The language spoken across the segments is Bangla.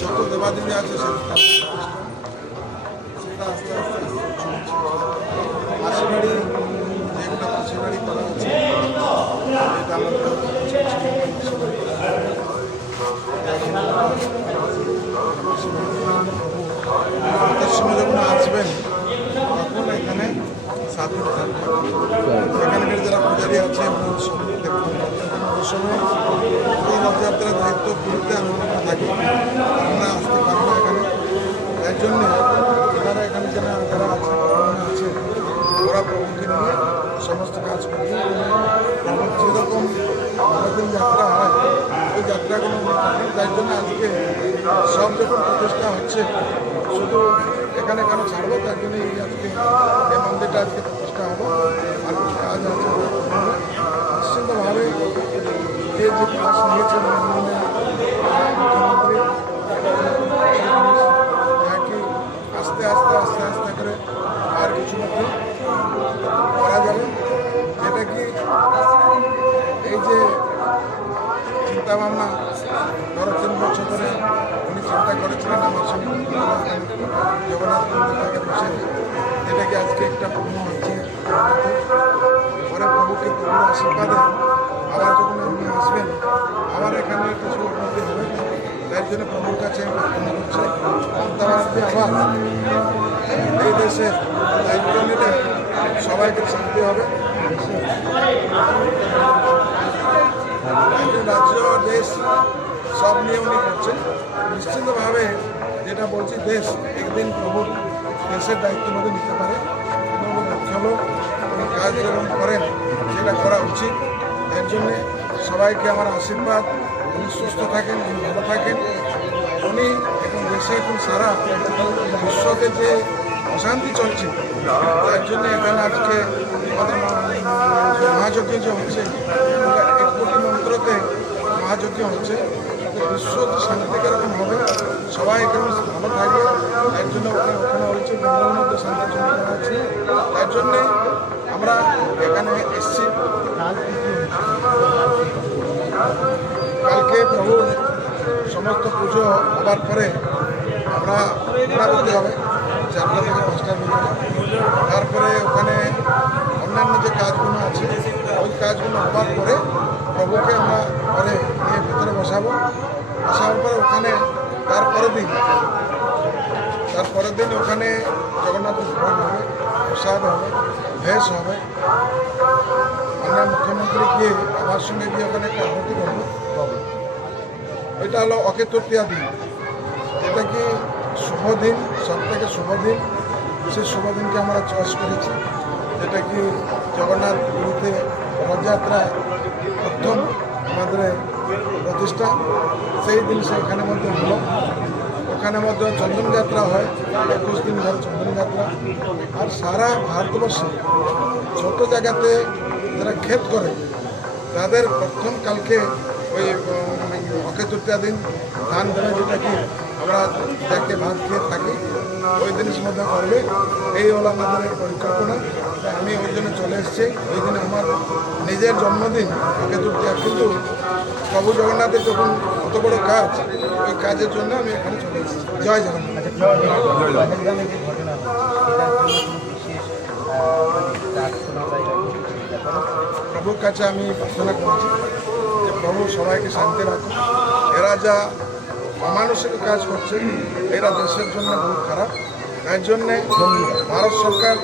যত দেবাদেবী আছে সেটা আস্তে আস্তে মাসি বাড়ি যেগুলো মাসি বাড়ি করা হচ্ছে এটা আমাদের সময় যখন আসবেন তখন এখানে সাধু এখানকার যারা পূজারী আছে ওই সময় এই রথযাত্রার দায়িত্ব পুরীতে আমরা থাকি, আমরা আসতে পারবো এখানে। তাই জন্য যারা এখানে যারা আছে ওরা প্রভুকে নিয়ে সমস্ত কাজ করবে। যেরকম অনেকদিন যাত্রা হয় ওই যাত্রাগুলো তাই জন্য আজকে সব যখন প্রতিষ্ঠা হচ্ছে শুধু এখানে কেন ছাড়বো, তার জন্য এই আজকে এই মন্দিরটা আজকে প্রতিষ্ঠা হবো। আর কিছু কাজ আছে নিশ্চিন্তভাবে এই যে ক্লাস নিয়েছে মুখ্যমন্ত্রী যাকে আস্তে আস্তে আস্তে আস্তে করে আর কিছু মধ্যে করা যাবে, যেটা কি এই যে চিন্তাভাবনা ধরো 3 বছর ধরে উনি চিন্তা করেছিলেন আমার সঙ্গে জগন্নাথ মন্দিরটাকে বসে, যেটাকে আজকে একটা পূর্ণ হচ্ছে। পরে প্রভুকে প্রভুর আশীর্বাদে আবার যখন উনি আসবেন আবার এখানে কিছু উন্নতি হবে। তার জন্য প্রভুর কাছে প্রার্থনা করছে মমতাবাদী আবার এই দেশে দায়িত্ব নিলে সবাইকে শান্তি হবে। রাজ্য দেশ সব নিয়ে উনি করছেন নিশ্চিতভাবে। যেটা বলছি দেশ একদিন প্রভুর দেশের দায়িত্ব মধ্যে নিতে পারে এবং চলো উনি কাজ যেরকম করেন সেটা করা উচিত। এর জন্যে সবাইকে আমার আশীর্বাদ, উনি সুস্থ থাকেন, উনি ভালো থাকেন। উনি এখন দেশে এখন সারা বিশ্বতে যে অশান্তি চলছে তার জন্য এখানে আজকে আমাদের মহাযজ্ঞ যে হচ্ছে 1 কোটি মন্ত্রতে মহাযজ্ঞ হচ্ছে, বিশ্ব শান্তি কিরকম হবে, সবাই এখানে ভালো থাকবে। তার জন্য ওখানে হচ্ছে বঙ্গের মধ্যে শান্তি চলে আছে। তার জন্যে আমরা এখানে এসছি। কালকে প্রভুর সমস্ত পুজো হবার পরে আমরা মোটামুটি হবে 4টা থেকে 5টার ভিতরে। তারপরে ওখানে অন্যান্য যে কাজগুলো আছে ওই কাজগুলো হবার পরে প্রভুকে আমরা পরে নিয়ে ভিতরে বসাবো। বসাবার পরে ওখানে তারপরের দিন ওখানে জগন্নাথ ভোগ হবে, প্রসাদ হবে, ভেষ হবে। আমরা মুখ্যমন্ত্রী গিয়ে আমার সঙ্গে গিয়ে ওখানে একটা আরতি করবো। ওইটা হলো অক্ষয় তৃতীয়া দিন, এটা কি শুভ দিন, সব থেকে শুভ দিন। সেই শুভ দিনকে আমরা চয়েস করেছি, যেটা কি জগন্নাথ পুরীতে রথযাত্রা প্রথম আমাদের প্রতিষ্ঠা। সেই দিন সেখানে মধ্যে হলো, ওখানে মধ্যে চন্দন যাত্রা হয়, 21 দিন ধরে চন্দন যাত্রা। আর সারা ভারতবর্ষে ছোট জায়গাতে যারা ক্ষেত করে তাদের প্রথম কালকে ওই অক্ষয় তৃতীয়া দিন ধান দেবে, যেটা কি আমরা যাকে ভাত খেয়ে থাকি ওই জিনিস মধ্যে করবে। এই হলো আমাদের পরিকল্পনা। আমি ওই জন্য চলে এসেছি। ওই দিনে আমার নিজের জন্মদিন অক্ষয় তৃতীয়া, কিন্তু প্রভু জগন্নাথের যখন অত বড় কাজ, ওই কাজের জন্য আমি এখানে চলে এসেছি। জয় জগন্নাথ। প্রভুর কাছে আমি প্রার্থনা করছি যে প্রভু সবাইকে শান্তি রাখুন। এরা যা অমানসিক কাজ করছে, এরা দেশের জন্য বহুত খারাপ। তাই জন্যে ভারত সরকার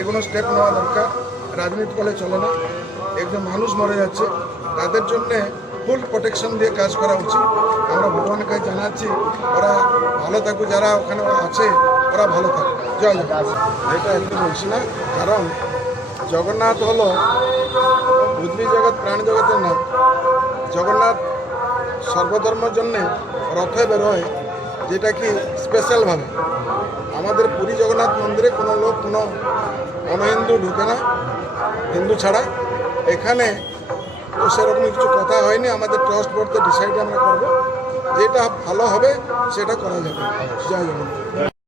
এগুলো স্টেপ নেওয়া দরকার। রাজনীতি করলে চলে না, একজন মানুষ মরে যাচ্ছে, তাদের জন্যে ফুল প্রোটেকশন দিয়ে কাজ করা উচিত। আমরা ভগবানের কাছে জানাচ্ছি ওরা ভালো থাকুক, যারা ওখানে আছে ওরা ভালো থাকুক। জয় জগন্নাথ। এটা একদম বলছি না, কারণ জগন্নাথ হলো উদ্ভিদ জগৎ প্রাণী জগতের নাম। জগন্নাথ সর্বধর্মের জন্যে রথে বেরোয়, যেটা কি স্পেশালভাবে আমাদের পুরী জগন্নাথ মন্দিরে কোনো লোক কোনো অনহিন্দু ঢুকে না, হিন্দু ছাড়া। এখানে তো সেরকম কিছু কথা হয়নি, আমাদের ট্রাস্ট বোর্ডে ডিসাইড আমরা করবো, যেটা ভালো হবে সেটা করা যাবে। জয় জগন্নাথ।